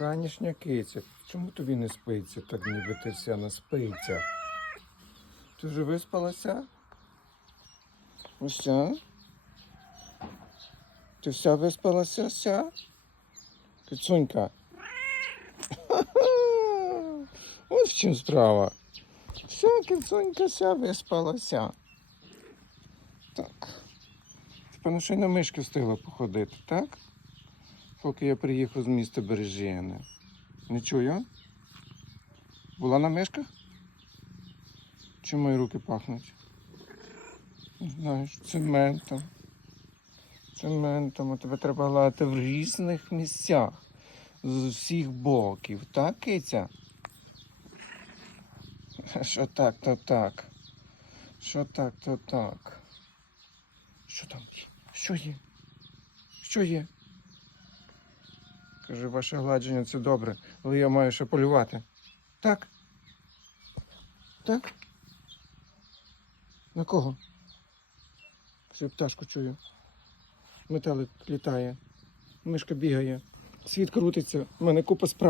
Вранішня киця. Чому тобі не спиться, так ніби ти вся не спиться? Ти вже виспалася? Уся? Ти вся виспалася вся? Кицунька. От в чим справа. Вся кицунька вся виспалася. Так. Певно, що й на мишки встигла походити, так? Поки я приїхав з міста Бережини. Не чую? Була на мишках? Чому мої руки пахнуть? Знаєш, цементом. Цементом, а тебе треба гладити в різних місцях. З усіх боків, так, киця? Що так, то так. Що так, то так. Що там? Що є? Що є? Каже, ваше гладження це добре, але я маю ще полювати. Так? Так? На кого? Всю пташку чую. Металик літає, мишка бігає, світ крутиться, в мене купа справ.